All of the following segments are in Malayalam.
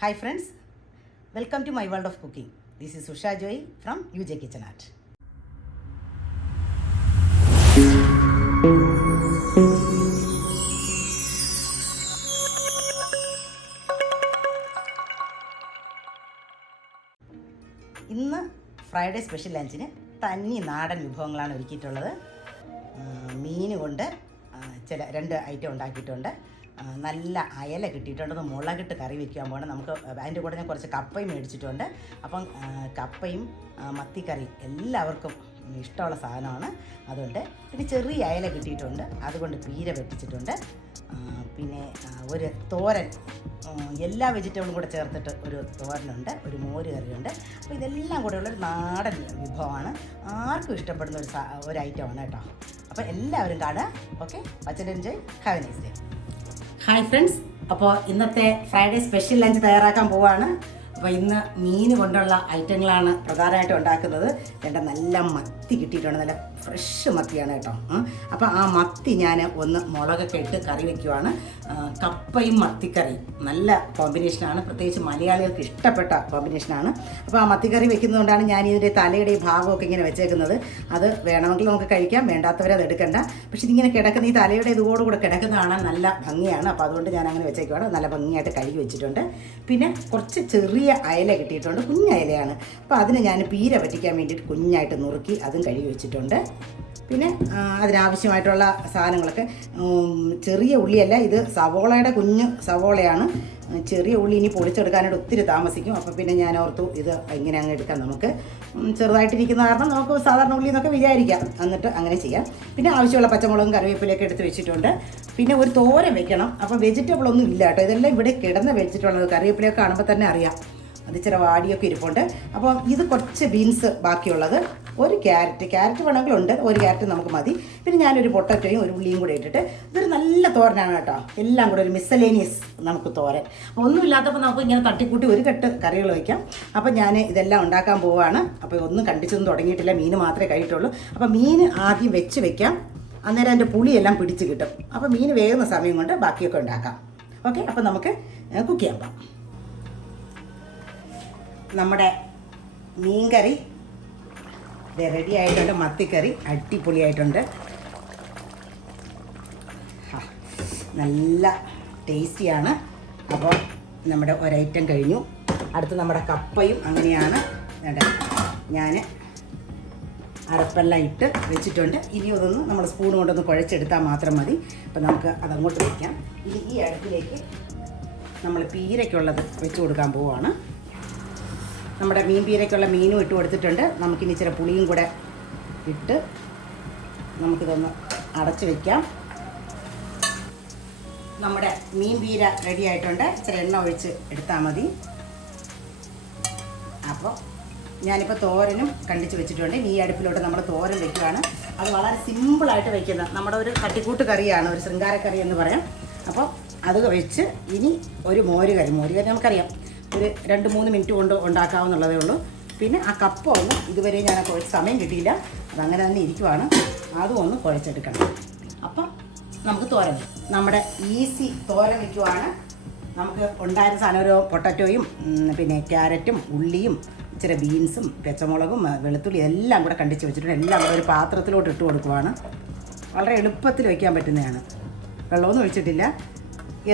Hi friends, welcome to my world of cooking. This is Usha Joy from UJ Kitchen Art. ഇന്ന് ഫ്രൈഡേ സ്പെഷ്യൽ ലഞ്ചിന് തനി നാടൻ വിഭവങ്ങളാണ് ഒരുക്കിയിട്ടുള്ളത്. മീൻ കൊണ്ട് രണ്ട് ഐറ്റം ഉണ്ടാക്കിയിട്ടുണ്ട്. നല്ല അയല കിട്ടിയിട്ടുണ്ട്. മുളകിട്ട് കറി വയ്ക്കാൻ പോകണം. നമുക്ക് അതിൻ്റെ കൂടെ ഞാൻ കുറച്ച് കപ്പയും മേടിച്ചിട്ടുണ്ട്. അപ്പം കപ്പയും മത്തിക്കറി എല്ലാവർക്കും ഇഷ്ടമുള്ള സാധനമാണ്. അതുകൊണ്ട് പിന്നെ ചെറിയ അയല കിട്ടിയിട്ടുണ്ട്, അതുകൊണ്ട് പീര വെട്ടിച്ചിട്ടുണ്ട്. പിന്നെ ഒരു തോരൻ, എല്ലാ വെജിറ്റബിളും കൂടെ ചേർത്തിട്ട് ഒരു തോരനുണ്ട്, ഒരു മോര് കറിയുണ്ട്. അപ്പോൾ ഇതെല്ലാം കൂടെ ഉള്ളൊരു നാടൻ വിഭവമാണ്. ആർക്കും ഇഷ്ടപ്പെടുന്ന ഒരു ഐറ്റമാണ് കേട്ടോ. അപ്പോൾ എല്ലാവരും കാണുക. Okay, watch enjoy, have A nice day. Hi friends, അപ്പോൾ ഇന്നത്തെ ഫ്രൈഡേ സ്പെഷ്യൽ ലഞ്ച് തയ്യാറാക്കാൻ പോവുകയാണ്. അപ്പോൾ ഇന്ന് മീൻ കൊണ്ടുള്ള ഐറ്റങ്ങളാണ് പ്രധാനമായിട്ടും ഉണ്ടാക്കുന്നത്. നല്ല മത്തി കിട്ടിയിട്ടുണ്ട്, നല്ല ഫ്രഷ് മത്തിയാണ് കേട്ടോ. അപ്പോൾ ആ മത്തി ഞാൻ ഒന്ന് മുളകൊക്കെ ഇട്ട് കറി വയ്ക്കുവാണ്. കപ്പയും മത്തിക്കറി നല്ല കോമ്പിനേഷനാണ്, പ്രത്യേകിച്ച് മലയാളികൾക്ക് ഇഷ്ടപ്പെട്ട കോമ്പിനേഷനാണ്. അപ്പോൾ ആ മത്തിക്കറി വെക്കുന്നതുകൊണ്ടാണ് ഞാൻ ഇതിൻ്റെ തലയുടെ ഈ ഭാഗമൊക്കെ ഇങ്ങനെ വെച്ചേക്കുന്നത്. അത് വേണമെങ്കിൽ നമുക്ക് കഴിക്കാം, വേണ്ടാത്തവരത് എടുക്കണ്ട. പക്ഷേ ഇതിങ്ങനെ കിടക്കുന്ന ഈ തലയുടെ ഇതോടുകൂടെ കിടക്കുന്ന കാണാൻ നല്ല ഭംഗിയാണ്. അപ്പോൾ അതുകൊണ്ട് ഞാൻ അങ്ങനെ വെച്ചേക്കുവാണ്. നല്ല ഭംഗിയായിട്ട് കഴുകി വെച്ചിട്ടുണ്ട്. പിന്നെ കുറച്ച് ചെറിയ അയല കിട്ടിയിട്ടുണ്ട്, കുഞ്ഞയലയാണ്. അപ്പോൾ അതിന് ഞാൻ പീര പറ്റിക്കാൻ വേണ്ടിയിട്ട് കുഞ്ഞായിട്ട് നുറുക്കി അതും കഴുകി വെച്ചിട്ടുണ്ട്. പിന്നെ അതിനാവശ്യമായിട്ടുള്ള സാധനങ്ങളൊക്കെ, ചെറിയ ഉള്ളിയല്ല, ഇത് സവോളയുടെ കുഞ്ഞ് സവോളയാണ്. ചെറിയ ഉള്ളി ഇനി പൊടിച്ചെടുക്കാനായിട്ട് ഒത്തിരി താമസിക്കും. അപ്പോൾ പിന്നെ ഞാൻ ഓർത്തു ഇത് ഇങ്ങനെ അങ്ങ് എടുക്കാം, നമുക്ക് ചെറുതായിട്ടിരിക്കുന്ന കാരണം നമുക്ക് സാധാരണ ഉള്ളി എന്നൊക്കെ വിചാരിക്കാം, എന്നിട്ട് അങ്ങനെ ചെയ്യാം. പിന്നെ ആവശ്യമുള്ള പച്ചമുളകും കറിവേപ്പിലൊക്കെ എടുത്ത് വെച്ചിട്ടുണ്ട്. പിന്നെ ഒരു തോരൻ വെക്കണം. അപ്പോൾ വെജിറ്റബിൾ ഒന്നും ഇല്ല കേട്ടോ, ഇതെല്ലാം ഇവിടെ കിടന്ന് വെച്ചിട്ടുള്ളത്. കറിവേപ്പിലൊക്കെ കാണുമ്പോൾ തന്നെ അറിയാം, അത് ഇച്ചിരി വാടിയൊക്കെ ഇരിപ്പുണ്ട്. അപ്പോൾ ഇത് കുറച്ച് ബീൻസ് ബാക്കിയുള്ളത്, ഒരു ക്യാരറ്റ് വേണമെങ്കിലുണ്ട്, ഒരു ക്യാരറ്റ് നമുക്ക് മതി. പിന്നെ ഞാനൊരു പൊട്ടറ്റോയും ഒരു ഉള്ളിയും കൂടെ ഇട്ടിട്ട് ഇതൊരു നല്ല തോരനാണ് കേട്ടോ. എല്ലാം കൂടെ ഒരു മിസലേനിയസ് നമുക്ക് തോരൻ. അപ്പോൾ ഒന്നുമില്ലാത്തപ്പോൾ നമുക്ക് ഇങ്ങനെ തട്ടിക്കൂട്ടി ഒരു കെട്ട് കറികൾ വയ്ക്കാം. അപ്പോൾ ഞാൻ ഇതെല്ലാം ഉണ്ടാക്കാൻ പോവുകയാണ്. അപ്പോൾ ഒന്നും കണ്ടിച്ചൊന്നും തുടങ്ങിയിട്ടില്ല, മീൻ മാത്രമേ കഴിയിട്ടുള്ളൂ. അപ്പോൾ മീൻ ആദ്യം വെക്കാം, അന്നേരം അതിൻ്റെ പുളിയെല്ലാം പിടിച്ച് കിട്ടും. അപ്പോൾ മീൻ വേകുന്ന സമയം കൊണ്ട് ബാക്കിയൊക്കെ ഉണ്ടാക്കാം. ഓക്കെ, അപ്പോൾ നമുക്ക് കുക്ക് ചെയ്യാൻ പോകാം. നമ്മുടെ മീൻകറി റെഡി ആയിട്ടുണ്ട്. മത്തിക്കറി അടിപൊളിയായിട്ടുണ്ട്, നല്ല ടേസ്റ്റിയാണ്. അപ്പോൾ നമ്മുടെ ഒരൈറ്റം കഴിഞ്ഞു. അടുത്ത് നമ്മുടെ കപ്പയും അങ്ങനെയാണ്. ഞാൻ അരപ്പെല്ലാം ഇട്ട് വെച്ചിട്ടുണ്ട്. ഇനി അതൊന്ന് നമ്മൾ സ്പൂൺ കൊണ്ടൊന്ന് കുഴച്ചെടുത്താൽ മാത്രം മതി. അപ്പോൾ നമുക്ക് അതങ്ങോട്ട് വയ്ക്കാം. ഇനി ഈ അടുപ്പിലേക്ക് നമ്മൾ പീരയ്ക്കുള്ളത് വെച്ച് കൊടുക്കാൻ പോവുകയാണ്. നമ്മുടെ മീൻ പീരയ്ക്കുള്ള മീനും ഇട്ട് കൊടുത്തിട്ടുണ്ട്. നമുക്കിനി ഇച്ചിരി പുളിയും കൂടെ ഇട്ട് നമുക്കിതൊന്ന് അടച്ച് വയ്ക്കാം. നമ്മുടെ മീൻ പീര റെഡി ആയിട്ടുണ്ട്. ഇച്ചിരി എണ്ണ ഒഴിച്ച് എടുത്താൽ മതി. അപ്പോൾ ഞാനിപ്പോൾ തോരനും കണ്ടിച്ച് വെച്ചിട്ടുണ്ട്. ഈ അടുപ്പിലോട്ട് നമ്മൾ തോരൻ വയ്ക്കുകയാണ്. അത് വളരെ സിമ്പിളായിട്ട് വയ്ക്കുന്ന നമ്മുടെ ഒരു തട്ടിക്കൂട്ട് കറിയാണ്, ഒരു ശൃംഗാരക്കറി എന്ന് പറയാം. അപ്പോൾ അത് വെച്ച് ഇനി ഒരു മോരുകറി നമുക്കറിയാം, ഒരു 2-3 മിനിറ്റ് കൊണ്ട് ഉണ്ടാക്കാവുന്നുള്ളതേ ഉള്ളൂ. പിന്നെ ആ കപ്പ ഒന്ന് ഇതുവരെ ഞാൻ കുഴച്ച് സമയം കിട്ടിയില്ല, അതങ്ങനെ തന്നെ ഇരിക്കുവാണ്. അതും ഒന്ന് കുഴച്ചെടുക്കണം. അപ്പം നമുക്ക് തോരൻ, നമ്മുടെ ഈസി തോരൻ വയ്ക്കുവാണ്. നമുക്ക് ഉണ്ടായിരുന്ന സാധനം ഒരു പൊട്ടറ്റോയും പിന്നെ ക്യാരറ്റും ഉള്ളിയും ഇച്ചിരി ബീൻസും പച്ചമുളകും വെളുത്തുള്ളി എല്ലാം കൂടെ കണ്ടിച്ച് വെച്ചിട്ടുണ്ട്. എല്ലാം കൂടെ ഒരു പാത്രത്തിലോട്ട് ഇട്ട് കൊടുക്കുവാണ്. വളരെ എളുപ്പത്തിൽ വയ്ക്കാൻ പറ്റുന്നതാണ്, വെള്ളമൊന്നും ഒഴിച്ചിട്ടില്ല.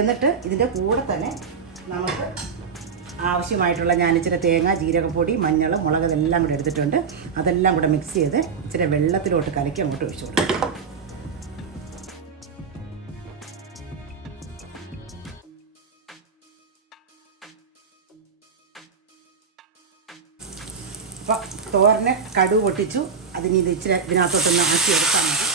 എന്നിട്ട് ഇതിൻ്റെ കൂടെ തന്നെ നമുക്ക് ആവശ്യമായിട്ടുള്ള ഞാൻ ഇച്ചിരി തേങ്ങ, ജീരകപ്പൊടി, മഞ്ഞൾ, മുളക് ഇതെല്ലാം കൂടെ എടുത്തിട്ടുണ്ട്. അതെല്ലാം കൂടെ മിക്സ് ചെയ്ത് ഇച്ചിരി വെള്ളത്തിലോട്ട് കലക്കി അങ്ങോട്ട് ഒഴിച്ചു കൊടുക്കും. അപ്പോൾ തോരന് കടുക് പൊട്ടിച്ചു, അതിന് ഇത് ഇച്ചിരി ഇതിനകത്തോട്ടൊന്ന് ആക്കി എടുത്താൽ മതി.